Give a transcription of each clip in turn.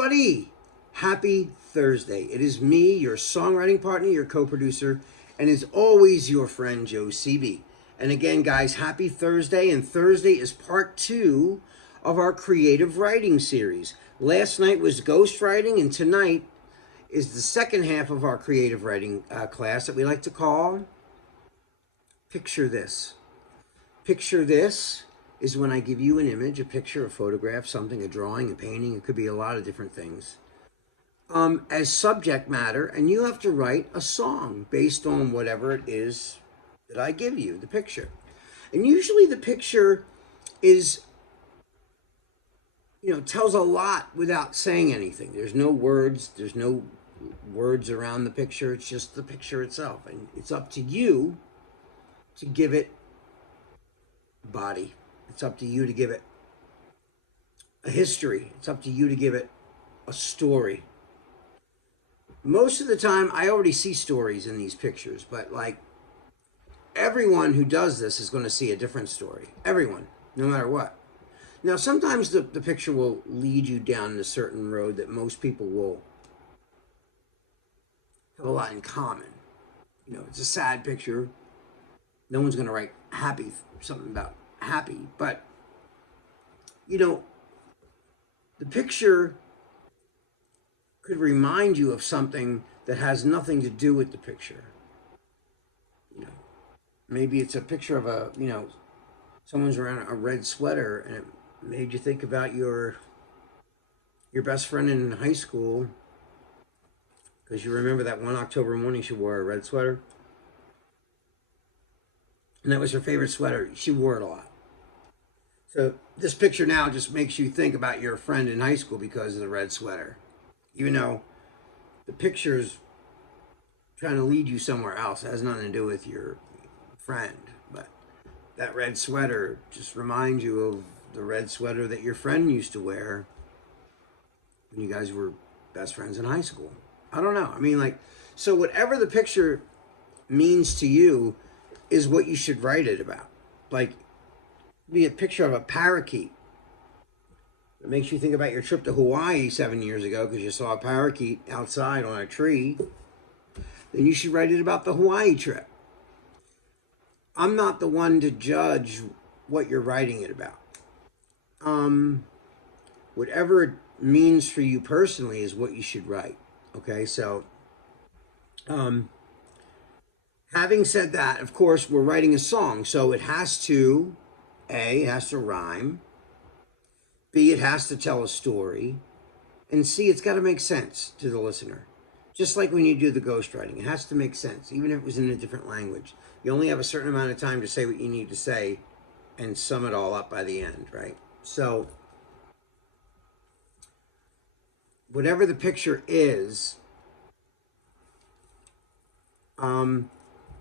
everybody. Happy Thursday. It is me, your songwriting partner, your co-producer, and as always, your friend Joe CB. And again, guys, happy Thursday. And Thursday is part 2 of our creative writing series. Last night was ghostwriting, and tonight is the second half of our creative writing class that we like to call Picture This. Picture This is when I give you an image, a picture, a photograph, something, a drawing, a painting. It could be a lot of different things. As subject matter, and you have to write a song based on whatever it is that I give you, the picture. And usually the picture is, tells a lot without saying anything. There's no words around the picture. It's just the picture itself. And it's up to you to give it body. It's up to you to give it a history. It's up to you to give it a story. Most of the time, I already see stories in these pictures, but like everyone who does this is going to see a different story. Everyone, no matter what. Now, sometimes the picture will lead you down a certain road that most people will have a lot in common. It's a sad picture. No one's going to write happy, something about happy, but the picture could remind you of something that has nothing to do with the picture. Maybe it's a picture of someone's wearing a red sweater and it made you think about your best friend in high school because you remember that one October morning she wore a red sweater. And that was her favorite sweater. She wore it a lot. So this picture now just makes you think about your friend in high school because of the red sweater. Even though the picture's trying to lead you somewhere else. It has nothing to do with your friend. But that red sweater just reminds you of the red sweater that your friend used to wear when you guys were best friends in high school. I don't know. So whatever the picture means to you is what you should write it about. Like, be a picture of a parakeet. It makes you think about your trip to Hawaii 7 years ago because you saw a parakeet outside on a tree. Then you should write it about the Hawaii trip. I'm not the one to judge what you're writing it about. Whatever it means for you personally is what you should write. Okay, so having said that, of course, we're writing a song, so it has to, A, it has to rhyme, B, it has to tell a story, and C, it's got to make sense to the listener. Just like when you do the ghostwriting, it has to make sense, even if it was in a different language. You only have a certain amount of time to say what you need to say and sum it all up by the end, right? So, whatever the picture is,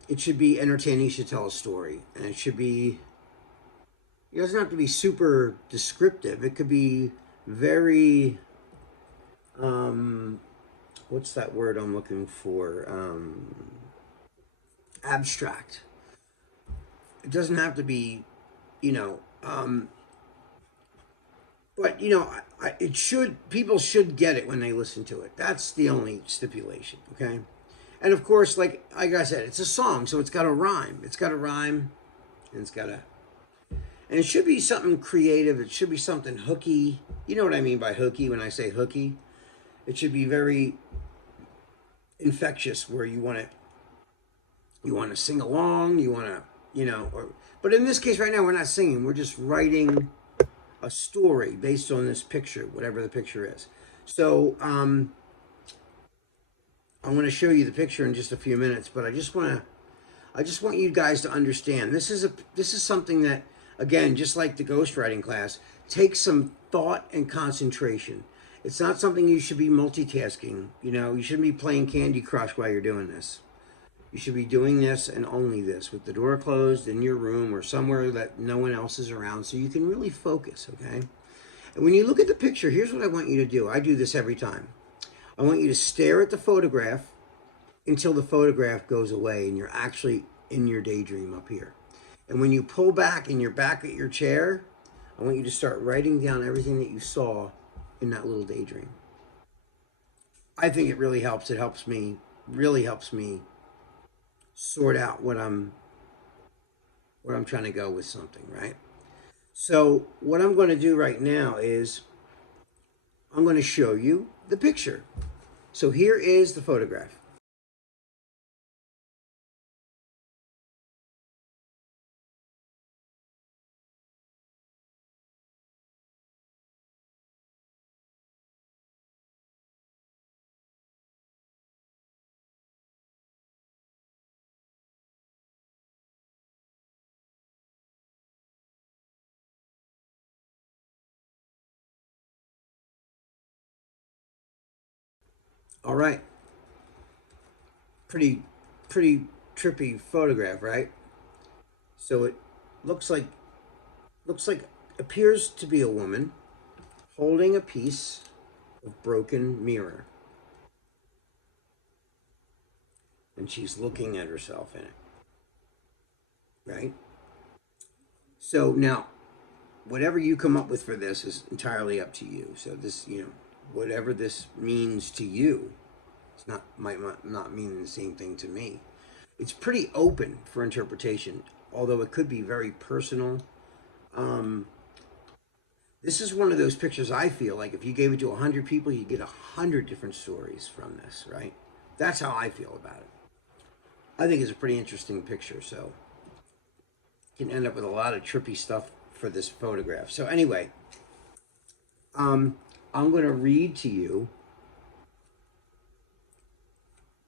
it should be entertaining. You should tell a story, and it doesn't have to be super descriptive. It could be very, what's that word I'm looking for? Abstract. It doesn't have to be, but people should get it when they listen to it. That's the only stipulation, okay? And of course, like I said, it's a song, so it's got to rhyme. It's got to rhyme, and it should be something creative. It should be something hooky. You know what I mean by hooky when I say hooky? It should be very infectious, where you want to sing along. You want to, but in this case, right now, we're not singing. We're just writing a story based on this picture, whatever the picture is. So, I'm going to show you the picture in just a few minutes, but I just want you guys to understand this is something that, again, just like the ghostwriting class, takes some thought and concentration. It's not something you should be multitasking. You shouldn't be playing Candy Crush while you're doing this. You should be doing this and only this, with the door closed in your room or somewhere that no one else is around, so you can really focus, okay? And when you look at the picture, here's what I want you to do. I do this every time. I want you to stare at the photograph until the photograph goes away and you're actually in your daydream up here. And when you pull back and you're back at your chair, I want you to start writing down everything that you saw in that little daydream. I think it really helps. It helps me, really helps me sort out what I'm trying to go with something, right? So what I'm going to do right now is I'm going to show you the picture. So here is the photograph. All right. Pretty pretty trippy photograph, right? So it looks like looks like appears to be a woman holding a piece of broken mirror, and she's looking at herself in it, right? So now whatever you come up with for this is entirely up to you. So this, whatever this means to you, it's not might not mean the same thing to me. It's pretty open for interpretation, although it could be very personal. Um, this is one of those pictures I feel like if you gave it to 100 people, you'd get 100 different stories from this, right? That's how I feel about it. I think it's a pretty interesting picture, so you can end up with a lot of trippy stuff for this photograph. So anyway, I'm going to read to you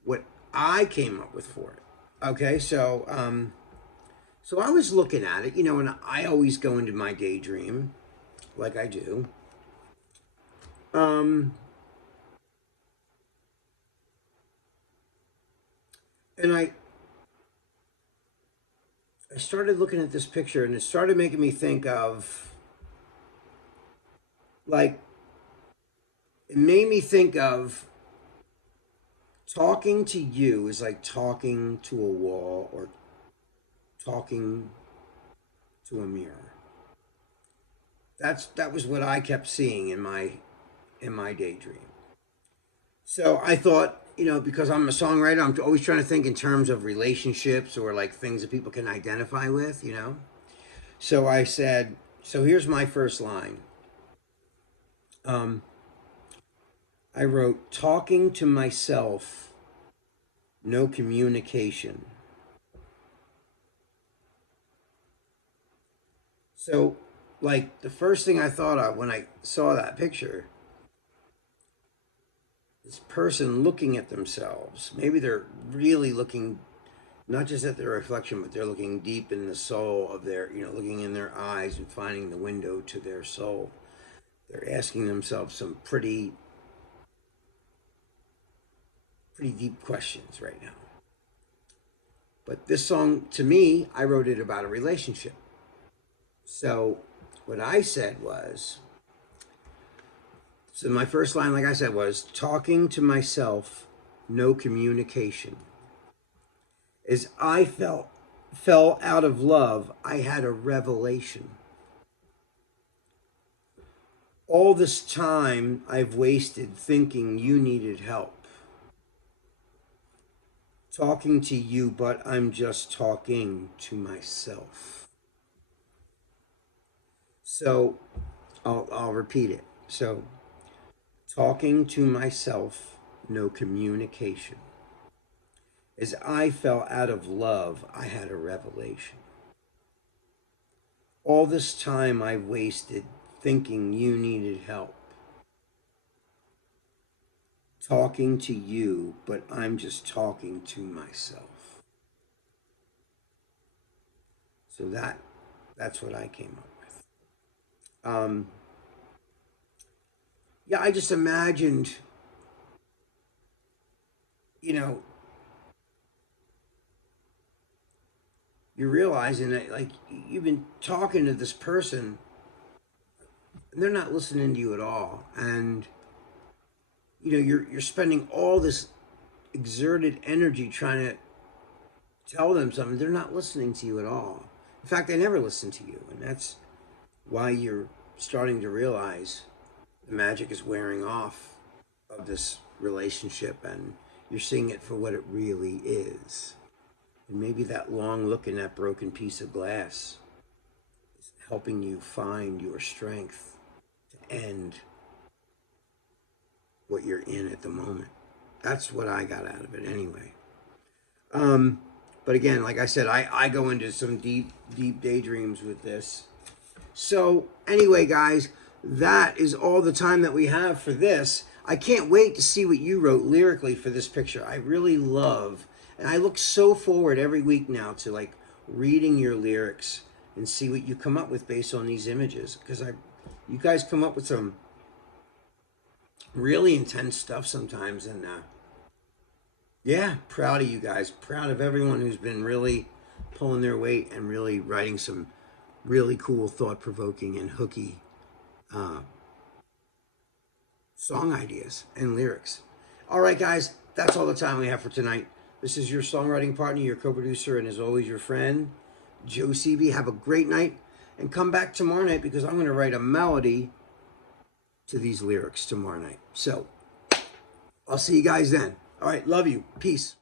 what I came up with for it. Okay, so I was looking at it, and I always go into my daydream, like I do. Um, and I started looking at this picture, and it started making me think of, like, it made me think of talking to you is like talking to a wall or talking to a mirror. That was what I kept seeing in my daydream. So I thought, because I'm a songwriter, I'm always trying to think in terms of relationships or like things that people can identify with. So I said, so here's my first line. Um, I wrote, talking to myself, no communication. So, like, the first thing I thought of when I saw that picture, this person looking at themselves, maybe they're really looking not just at their reflection, but they're looking deep in the soul of looking in their eyes and finding the window to their soul. They're asking themselves some pretty deep questions right now. But this song, to me, I wrote it about a relationship. So what I said was, so my first line, like I said, was talking to myself, no communication. As I fell out of love, I had a revelation. All this time I've wasted thinking you needed help. Talking to you, but I'm just talking to myself. So I'll repeat it. So talking to myself, no communication. As I fell out of love, I had a revelation. All this time I wasted thinking you needed help. Talking to you, but I'm just talking to myself. So that's what I came up with. Yeah, I just imagined, you know, you're realizing that like you've been talking to this person and they're not listening to you at all, and you're spending all this exerted energy trying to tell them something. They're not listening to you at all. In fact, they never listen to you, and that's why you're starting to realize the magic is wearing off of this relationship, and you're seeing it for what it really is. And maybe that long look in that broken piece of glass is helping you find your strength to end what you're in at the moment. That's what I got out of it anyway. But again, like I said, I go into some deep daydreams with this. So anyway, guys, that is all the time that we have for this. I can't wait to see what you wrote lyrically for this picture. I really love, and I look so forward every week now to like reading your lyrics and see what you come up with based on these images, because you guys come up with some really intense stuff sometimes, and yeah, proud of you guys. Proud of everyone who's been really pulling their weight and really writing some really cool, thought-provoking and hooky song ideas and lyrics. All right, guys, that's all the time we have for tonight. This is your songwriting partner, your co-producer, and as always, your friend, Joe CB. Have a great night, and come back tomorrow night because I'm going to write a melody to these lyrics tomorrow night. So, I'll see you guys then. All right, love you. Peace.